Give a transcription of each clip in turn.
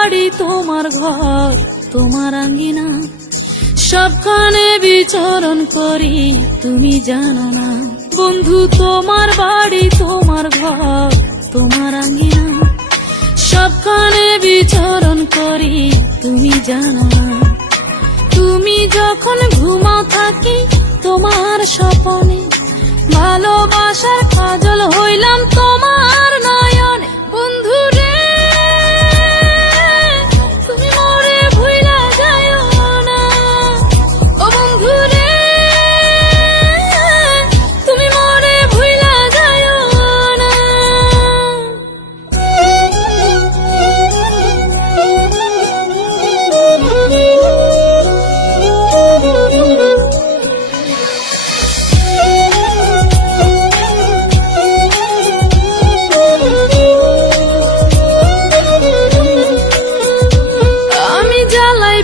বাড়ি তোমার ঘর তোমার আঙ্গিনা, সবখানে বিচরণ করি তুমি জানো না। বন্ধু তোমার বাড়ি তোমার ঘর তোমার আঙ্গিনা, সবখানে বিচরণ করি তুমি জানো না। তুমি যখন ঘুমাও থাকি তোমার স্বপনে, ভালোবাসার কাজল হইলাম তোমার নয়নে। বন্ধু রে তুমি মোরে ভুইলা যাইও না, ও বন্ধু রে তুমি মোরে ভুইলা যাইও না।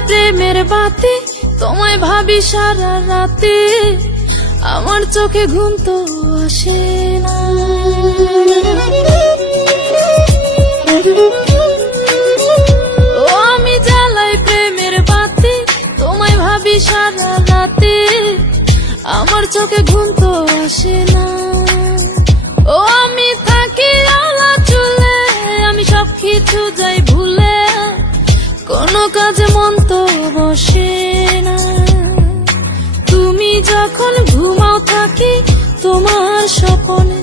প্রেমের বাতি তোমায় ভাবি সারা রাতে, আমার চোখে ঘুম তো আসে না। ও আমি জ্বালাই প্রেমের বাতি তোমায় ভাবি সারা রাতে, আমার চোখে ঘুম তো আসে না। ও আমি থাকি আলা চুলে, আমি সব কিছু যাই ভুলে, কোনো কাজে মন তো বসে না। তুমি যখন ঘুমাও থাকি তোমার স্বপনে,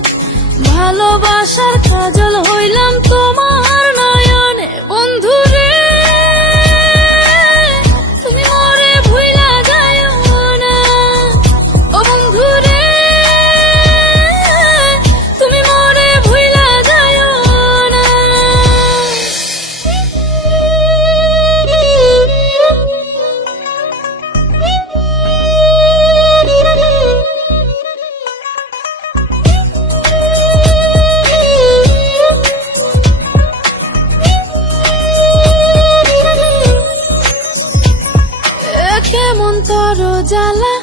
ভালোবাসার কাজল হইলাম তোমার নয়নে। বন্ধু রে তুমি মোরে ভুইলা যাইও না, ও বন্ধু রে তুমি মোরে ভুইলা যাইও না। কেমন তোর জ্বালা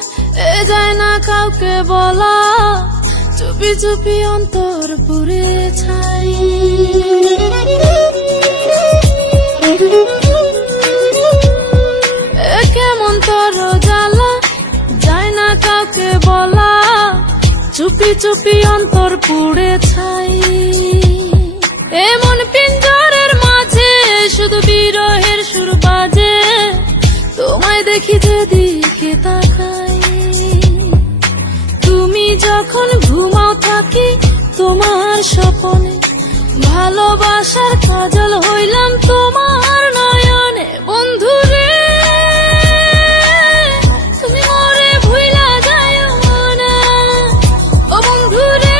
এ যায় না কাউকে বলা, চুপি চুপি অন্তর পুড়ে ছাই। কেমন তোর জ্বালা যায় না কাউকে বলা, চুপি চুপি অন্তর পুড়ে ছাই। এমন পিঞ্জরের মাঝে শুধু বিরহের সুর বাজে, তোমায় দেখি যেদিকে তাকাই। তুমি যখন ঘুমাও থাকি তোমার স্বপনে, ভালোবাসার কাজল হইলাম তোমার নয়নে। বন্ধু রে তুমি মোরে ভুইলা যাইও না, ও বন্ধু রে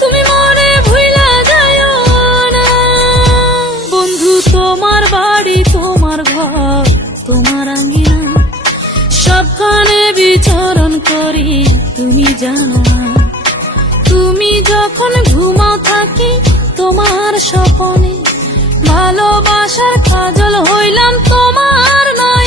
তুমি মোরে ভুইলা যাইও না। বন্ধু তোমার বাড়ি তোমার ঘর তোমার আঙ্গিনা, সবখানে বিচরণ করি তুমি জানো না। তুমি যখন ঘুমাও থাকি তোমার স্বপনে, ভালোবাসার কাজল হইলাম তোমার নয়।